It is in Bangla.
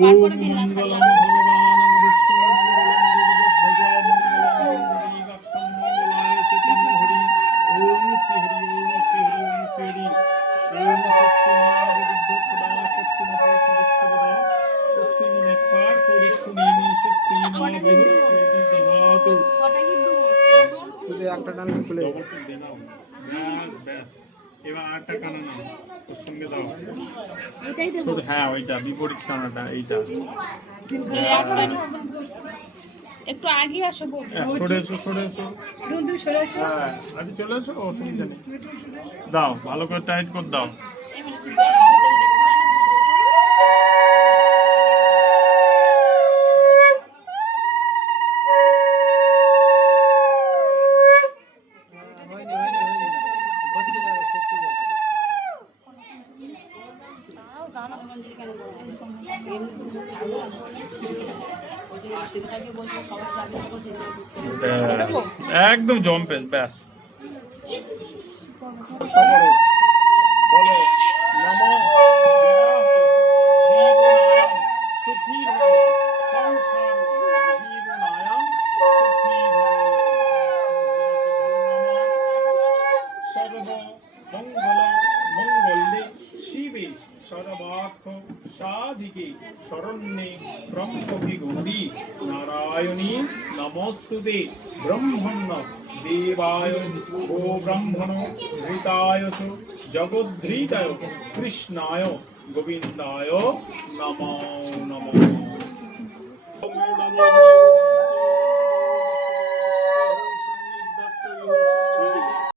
বার করে দিন না শাড়ি। শুধু একটা টানলে খুলে যাবে। এবার আরেকটা কানা নাও ওর সঙ্গে দাও। এটাই দেবো। শুধু হ্যাঁ ওইটা বিপরীত কানাটা এইটা। একটু আগে আসো বউ। সরে এসো সরে এসো। হ্যাঁ আরে চলে এসো অসুবিধা নেই। দাও ভালো করে টাইট করে দাও। হয়নি হয়নি হয়নি, ফসকে যাবে ফসকে যাবে। একদম জম্পেস ব্যাস। বলো নমো জীবনায়ং সুখী ভব সংসার জীবনায়ং সুখী ভব। সর্ব মঙ্গল মঙ্গলে শিবে সর্বার্থ সাধিকে শরণ্যে ব্রহ্মকে গৌরী নারায়ণী নমস্তুতে। ব্রহ্মণ্য দেবায় গো ব্রাহ্মণ হৃতায় চ জগদ্ধৃতায় কৃষ্ণায় গোবিন্দায় নমো নমঃ।